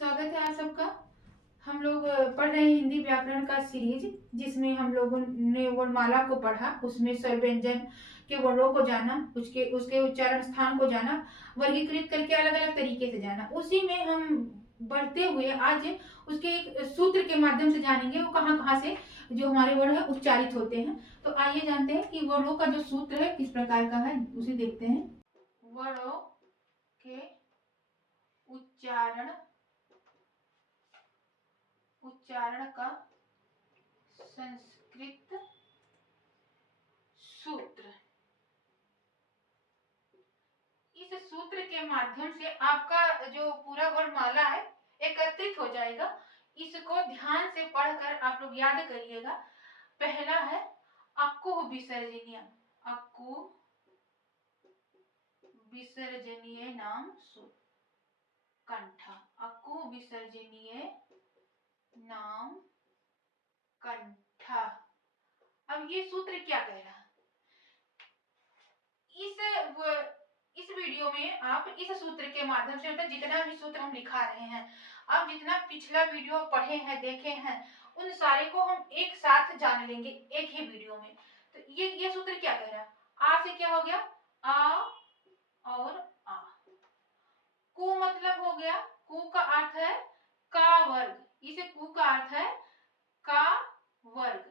स्वागत है आप सबका। हम लोग पढ़ रहे हैं हिंदी व्याकरण का सीरीज, जिसमें हम लोगों ने वर्णमाला को पढ़ा, उसमें स्वर व्यंजन के वर्णों को जाना, उसके उसके उच्चारण स्थान को जाना, वर्गीकृत करके अलग अलग तरीके से जाना। उसी में हम बढ़ते हुए आज उसके एक सूत्र के माध्यम से जानेंगे वो कहाँ कहाँ से जो हमारे वर्ण है उच्चारित होते हैं। तो आइए जानते हैं कि वर्णों का जो सूत्र है किस प्रकार का है, उसे देखते हैं। वर्णों के उच्चारण उच्चारण का संस्कृत सूत्र। इस सूत्र के माध्यम से आपका जो पूरा वर्णमाला है एकत्रित हो जाएगा। इसको ध्यान से पढ़कर आप लोग याद करिएगा। पहला है अक्कु विसर्जनीय। अक्कु विसर्जनीय नाम सूत्र। कंठ। अक्कु विसर्जनीय नाम कंठ। अब ये सूत्र क्या कह रहा है? इस वीडियो में आप इस सूत्र के माध्यम से, मतलब जितना भी सूत्र हम लिखा रहे हैं, अब जितना पिछला वीडियो पढ़े हैं देखे हैं, उन सारे को हम एक साथ जान लेंगे एक ही वीडियो में। तो ये सूत्र क्या कह रहा है? आ से क्या हो गया? आ और आ। कु मतलब हो गया, कु का अर्थ है का वर्ग। इसे कु का अर्थ है का वर्ग।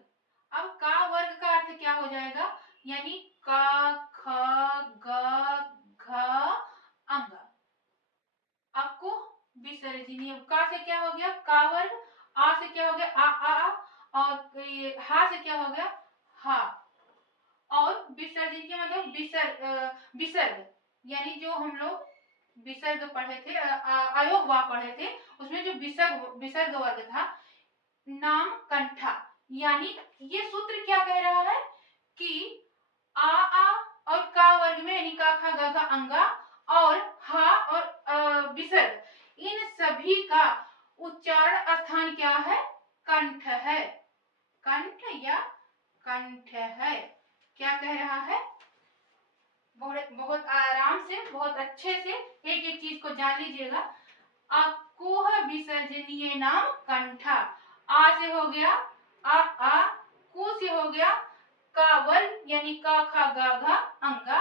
अब का वर्ग का अर्थ क्या हो जाएगा? यानी का ख ग घ अंग। अक्कु विसर्जनीय। का से क्या हो गया? का वर्ग। आ से क्या हो गया? आ। और हा से क्या हो गया? हा। और विसर्जनीय मतलब विसर्ग। यानी जो हम लोग विसर्ग पढ़े थे, अयोग वाक पढ़े थे, उसमें जो विसर्ग वर्ग था नाम कंठा। यानी ये सूत्र क्या कह रहा है कि आ और का वर्ग में यानी का खा गा घा अंगा और हा और विसर्ग, इन सभी का उच्चारण स्थान क्या है? कंठ है। कंठ या कंठ है। क्या कह रहा है? बहुत बहुत आराम से, बहुत अच्छे से एक एक चीज को जान लीजिएगा। अकुह विसर्जनीय नाम कंठा। आ से हो गया आ। कु से हो गया का वर्ग यानी का खा गा घा अंगा।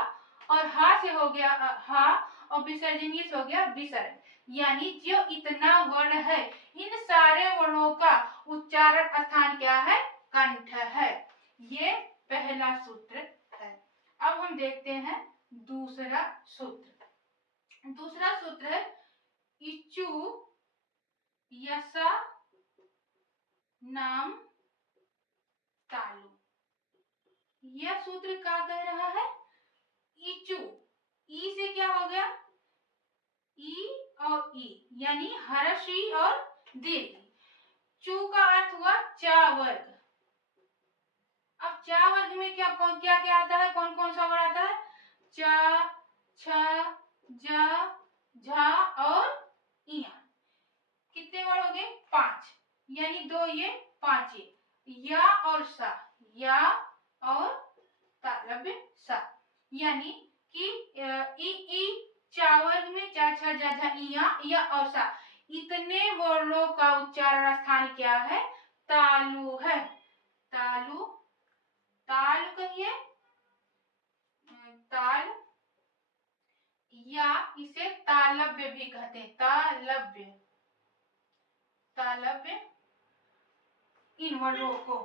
और हा से हो गया हा। और विसर्जनीय से हो गया विसर्ग। यानी जो इतना वर्ण है, इन सारे वर्णों का उच्चारण स्थान क्या है? कंठ है। ये पहला सूत्र है। अब हम देखते हैं दूसरा सूत्र। दूसरा सूत्र है इचु यसा नाम तालु। यह सूत्र क्या कह रहा है? इचु। ई से क्या हो गया? ई और ई यानी हर्षी और दीर्घ। चू का अर्थ हुआ चा वर्ग। अब चा वर्ग में क्या क्या आता है? कौन कौन सा वर्ग आता है? चा, छ, जा, झा और इया। कितने वर्ड हो गए? 5। यानी 2 ये 5 ये। या और सा। या और तालव्य सा। यानी कि ई ई चा वर्ग में चा छ जा झा इया या और सा, इतने वर्णों का उच्चारण स्थान क्या है? तालु है। तालु। ताल कहिए। ताल या इसे तालव्य भी कहते हैं। तालव्य। तालव्य इन वर्णों को।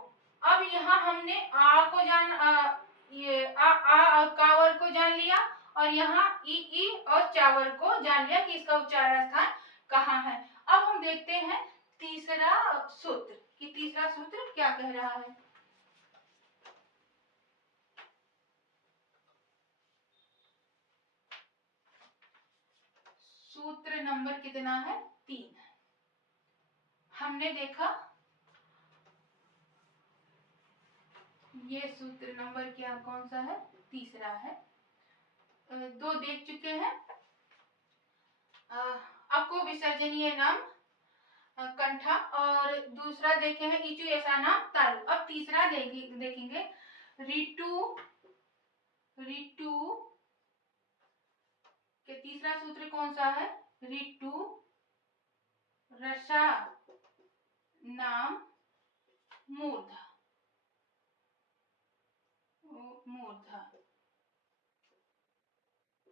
अब यहाँ हमने आ को ये आ और कावर को जान लिया, और यहाँ ई और चावर को जान लिया कि इसका उच्चारण स्थान कहाँ है। अब हम देखते हैं तीसरा सूत्र कि तीसरा सूत्र क्या कह रहा है। सूत्र नंबर कितना है? 3। हमने देखा ये सूत्र नंबर क्या कौन सा है? तीसरा है। 2 देख चुके हैं। आपको विसर्जनीय नाम कंठा, और दूसरा देखे हैं इचु ऐसा नाम तालु। अब तीसरा देखेंगे रिटू। रिटू के तीसरा सूत्र कौन सा है? रिटू रसा नाम मूर्धा, मूर्धा,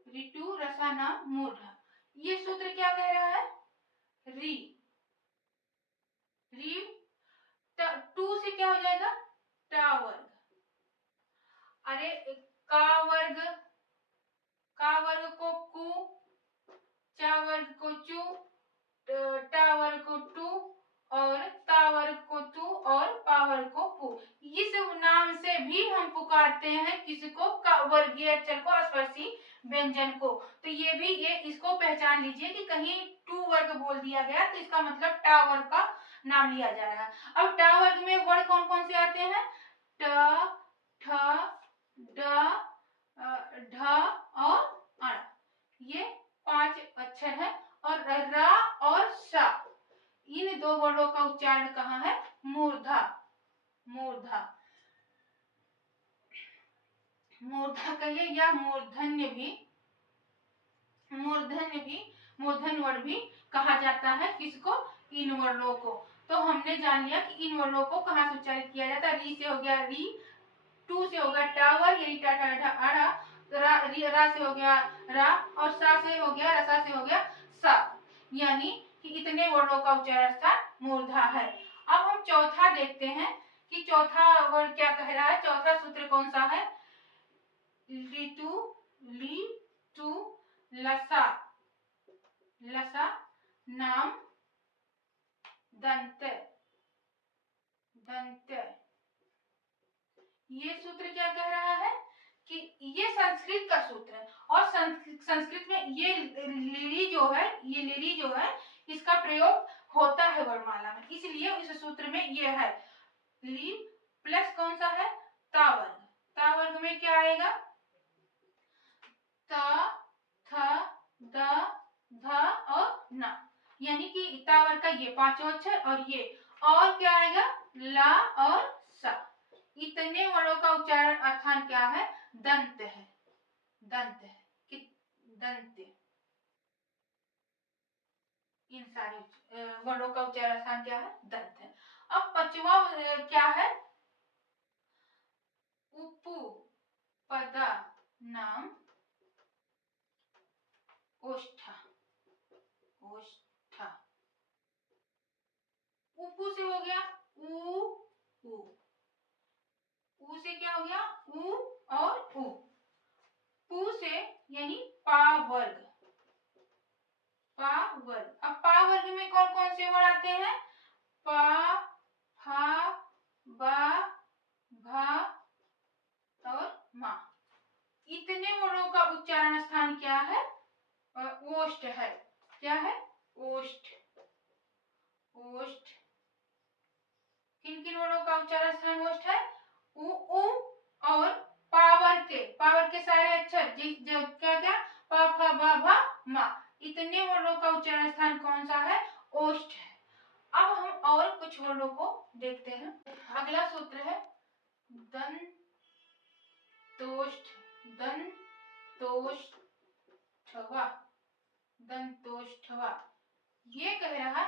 ऋतु रसा नाम मूर्धा। ये सूत्र क्या कह रहा है? री, री टू से क्या हो जाएगा? टा वर्ग। अरे का वर्ग, का वर्ग को कु, चा वर्ग को चू, टा वर्ग को टू और ता वर्ग को तू और पा वर्ग को पू। इस नाम से भी हम पुकारते हैं किसको? का वर्गीय अक्षर को, स्पर्शी व्यंजन को। तो ये भी, ये इसको पहचान लीजिए कि कहीं टू वर्ग बोल दिया गया तो इसका मतलब टा वर्ग का नाम लिया जा रहा है। अब टा वर्ग में वर्ण कौन कौन से आते हैं? ट, ठ, ड, ढ और अण। ये 5 अक्षर है। और रा और सा, इन दो वर्णों का उच्चारण कहाँ है? मूर्धा, मूर्धा, मूर्धा कहिए या मूर्धन्य भी, मूर्धन्य भी, मूर्धन वर्ण भी कहा जाता है किसको? इन वर्णों को। तो हमने जान लिया कि इन वर्णों को कहाँ से उच्चारित किया जाता है। री से हो गया री, टू से हो गया टावर यानी टा टा टा अड़ा, रा से हो गया रा और सा से हो गया, रसा से हो गया सा। यानी कि इतने वर्णों का उच्चारण स्थान मूर्धा है। अब हम चौथा देखते हैं कि चौथा वर्ण क्या कह रहा है। चौथा सूत्र कौन सा है? ऋतु, ली टू लसा, लसा नाम दंत, दंत। ये सूत्र क्या कह रहा है कि ये संस्कृत का सूत्र है और संस्कृत में ये लिरी जो है, ये लिरी जो है इसका प्रयोग होता है वर्णमाला में, इसलिए इस सूत्र में ये है ली प्लस कौन सा है? ता वर्ग। ता वर्ग में क्या आएगा? ता, थ, द, ध और न। यानी कि ता वर्ग का ये पांचों अक्षर और ये, और क्या आएगा? ला और सा। इतने वर्णों का उच्चारण स्थान क्या है? दंत है, दंत है कि दंत। इन सारे वर्णों का उच्चारण स्थान क्या है? दंत है। अब पांचवा क्या है? उपु पदा नाम ओष्ठा, ओष्ठा। उपु से हो गया ऊ, ऊ, ऊ से क्या हो गया? ऊ और ऊ। पू से यानी पा वर्ग, पा वर्ग। अब पा वर्ग में कौन कौन से वर्ण आते हैं? पा, फा, बा, भा और मा। इतने वर्णों का उच्चारण स्थान क्या है? ओष्ठ है। क्या है? ओष्ठ, ओष्ठ। किन किन वर्णों का उच्चारण स्थान ओष्ठ है? उ, ऊ और पावर के सारे अक्षर जो क्या क्या? प, फ, ब, भ, म। इतने वर्णों का उच्चारण स्थान कौन सा है? ओष्ठ है। अब हम और कुछ वर्णों को देखते हैं। अगला सूत्र है दंतोष्ठ, दंतोष्ठवा, दंतोष्ठवा। ये कह रहा है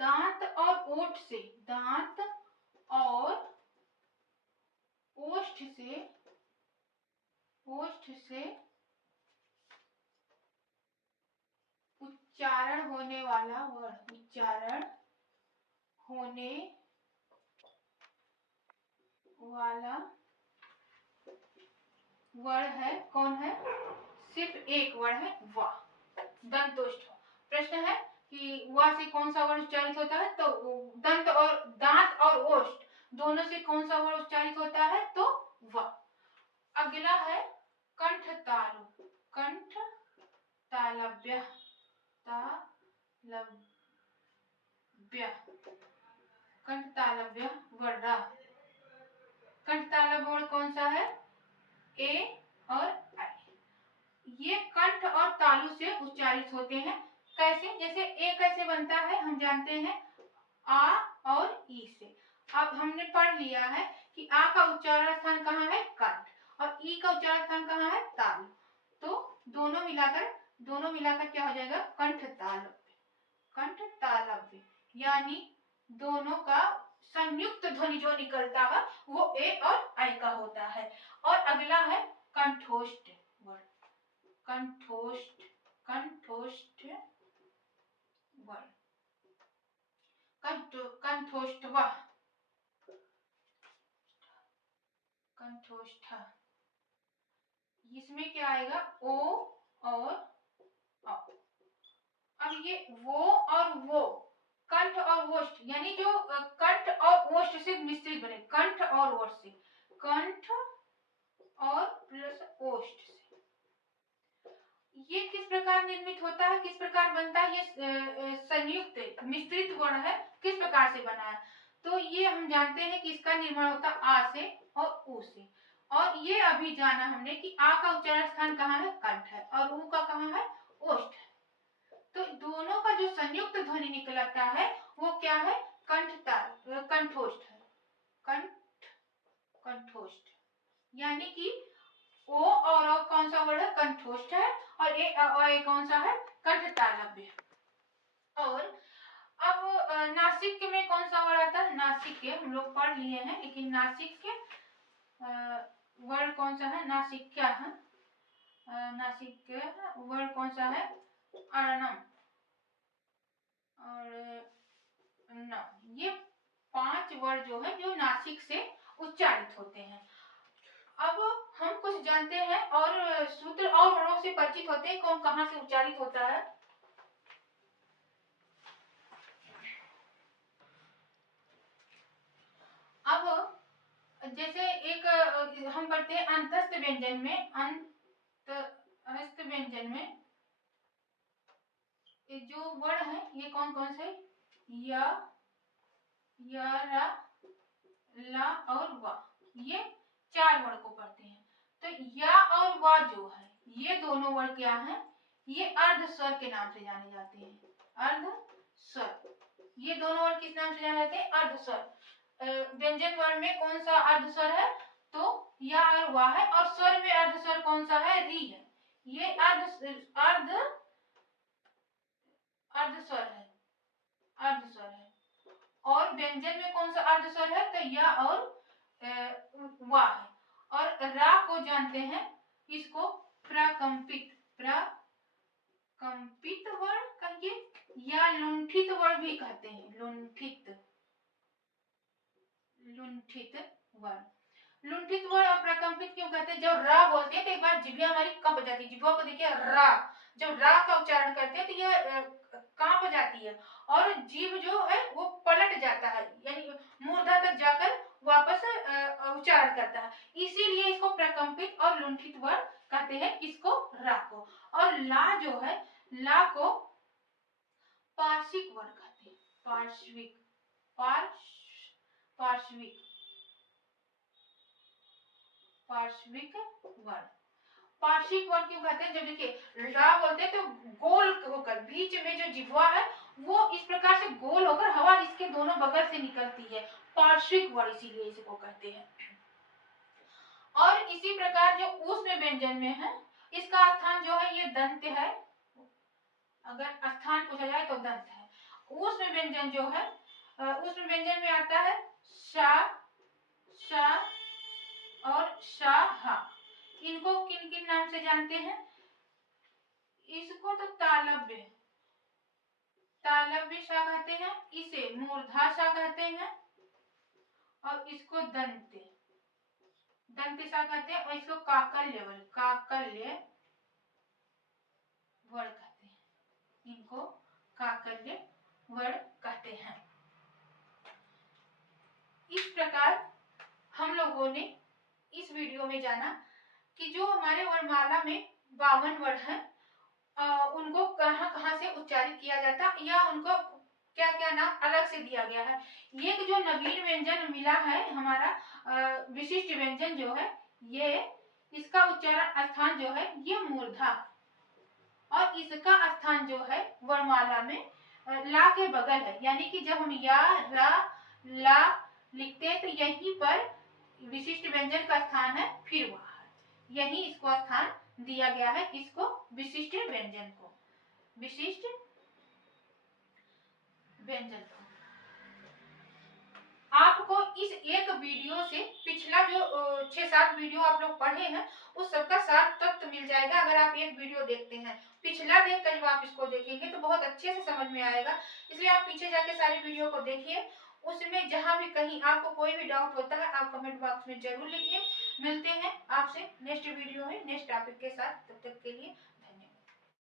दांत और ओठ से, दांत और ओष्ठ से, ओष्ठ से उच्चारण होने वाला वर्ण, उच्चारण होने वाला वर्ण है कौन है? सिर्फ एक वर्ण है वा, दंतोष्ठ। प्रश्न है कि वा से कौन सा वर्ण उच्चारित होता है? तो दंत और दांत और ओष्ठ दोनों से कौन सा वर्ण उच्चारित होता है? तो वा। अगला है कंठ तालु, कंठ तालव्य, तालव्य, कंठ तालव्य वर्ण। कंठ तालव्य वर्ण कौन सा है? ए और आई। ये कंठ और तालु से उच्चारित होते हैं। कैसे? जैसे ए कैसे बनता है हम जानते हैं, आ और ई से। अब हमने पढ़ लिया है कि आ का उच्चारण स्थान कहाँ है? कंठ, और ई का उच्चारण स्थान कहाँ है? तालु। तो दोनों मिलाकर क्या हो जाएगा? कंठ तालव्य, कंठ तालव्य। पे, यानी दोनों का संयुक्त ध्वनि जो निकलता है वो ए और आई का होता है। और अगला है कंठोष्ठ वर्ण। कंठोष्ठ, कंठोष्ठ वर्ण, कंठोष्ठ व, कंठोष्ठ। इसमें क्या आएगा, ओ और अ। अब ये वो और वो, कंठ और ओष्ठ, यानी जो कंठ और ओष्ठ से मिश्रित बने, कंठ और ओष्ठ से, कंठ और प्लस ओष्ठ से, ये किस प्रकार निर्मित होता है, किस प्रकार बनता है, ये संयुक्त मिश्रित वर्ण है, किस प्रकार से बना है। तो ये हम जानते हैं कि इसका निर्माण होता है आ से और उ से। और ये अभी जाना हमने कि आ का उच्चारण स्थान कहाँ है, कंठ है, और उ का कहाँ है, ओष्ठ है। तो दोनों का जो संयुक्त ध्वनि निकलता है वो क्या है, कंठताल, कंठोष्ठ है, कंठ, कंठोष्ठ। यानी कि ओ और अ कौन सा वर्ड है, कंठोष्ठ है, और ए कौन सा है, कंठतालव्य। और अब नासिक में कौन सा वर्ड आता है, नासिक के हम लोग पढ़ लिए हैं, लेकिन नासिक के वर्ड कौन सा है, नासिक क्या है, नासिक के वर्ड कौन सा है, अरणम और न, ये 5 वर्ड जो है जो नासिक से उच्चारित होते हैं। अब हम कुछ जानते हैं और सूत्र और वर्णों से परिचित होते हैं, कौन कहाँ से उच्चारित होता है। अब जैसे एक हम पढ़ते हैं अंतस्थ व्यंजन में, अंतस्थ व्यंजन में जो वर्ड है ये कौन कौन से, या रा, ला और वा, ये 4 वर्ड को पढ़ते हैं। तो या और वा जो है ये दोनों वर्ड क्या है, ये अर्ध स्वर के नाम से जाने जाते हैं, अर्ध स्वर। ये दोनों वर्ड किस नाम से जाने जाते हैं, अर्ध स्वर। व्यंजन वर्ण में कौन सा अर्ध स्वर है, तो या और वा है, और स्वर में अर्ध स्वर कौन सा है, री है। ये अर्ध स्वर है, अर्ध स्वर है। और व्यंजन में कौन सा अर्ध स्वर है, तो या और वा है। और रा को जानते हैं, इसको प्रकंपित, प्रकंपित वर्ण कहिए, या लुंठित वर्ण भी कहते हैं, लुंठित, लुंठित वर्ण। लुंठित वर्ण और प्रकंपित क्यों कहते हैं, जब रा बोलते हैं तो एक बार जिह्वा हमारी कंप जाती है, जिह्वा को देखिए रा, जब रा का उच्चारण करते हैं तो यह कांप जाती है, और जीभ जो है वो पलट जाता है, यानी मूर्धा तक जाकर वापस उच्चारण करता है, इसीलिए इसको प्रकंपित और लुंठित वर्ण कहते हैं, इसको रा को। और ला जो है, ला को पार्श्विक वर्ण कहते हैं, पार्श्विक, पार्श्विक, पार्श्विक वर्ण। पार्श्विक वर्ण क्यों कहते हैं, जब देखिए रा बोलते हैं तो गोल होकर बीच में जो जिह्वा है वो इस प्रकार से गोल होकर हवा इसके दोनों बगल से निकलती है, पार्श्विक वर्ण इसीलिए इसको कहते हैं। और इसी प्रकार जो ऊष्म व्यंजन में है, इसका स्थान जो है ये दंत है, अगर स्थान पूछा जाए तो दंत है। ऊष्म व्यंजन जो है, ऊष्म व्यंजन में आता है शा, शा और शा, हा। इनको किन किन नाम से जानते हैं, इसको तो तालव्य, तालव्य सा कहते हैं, इसे मूर्धा सा कहते हैं, और इसको दंते, दंते सा कहते हैं, और इसको काकल्य वर्ण, काकल्य वर्ण कहते हैं, इनको काकल्य वर्ण कहते हैं। इस प्रकार हम लोगों ने इस वीडियो में जाना कि जो हमारे वर्णमाला में 52 वर्ण हैं, उनको कहाँ कहाँ से उच्चारित किया जाता, या उनको क्या क्या नाम अलग से दिया गया है। ये जो नवीन व्यंजन मिला है हमारा विशिष्ट व्यंजन जो है, ये इसका उच्चारण स्थान जो है ये मूर्धा, और इसका स्थान जो है वर्णमाला में ला के बगल है, यानी कि जब हम या, रा, ला लिखते हैं तो यहीं पर विशिष्ट व्यंजन का स्थान है, फिर वहां यही इसको स्थान दिया गया है, किसको, विशिष्ट व्यंजन को, विशिष्ट व्यंजन। आपको इस एक वीडियो से पिछला जो 6-7 वीडियो आप लोग पढ़े हैं उस सबका सार तत्व मिल जाएगा। अगर आप एक वीडियो देखते हैं, पिछला देखकर जब आप इसको देखेंगे तो बहुत अच्छे से समझ में आएगा। इसलिए आप पीछे जाके सारी वीडियो को देखिए, उसमें जहां भी कहीं आपको कोई भी डाउट होता है आप कमेंट बॉक्स में जरूर लिखिए। मिलते हैं आपसे नेक्स्ट वीडियो में नेक्स्ट टॉपिक के साथ, तब तक के लिए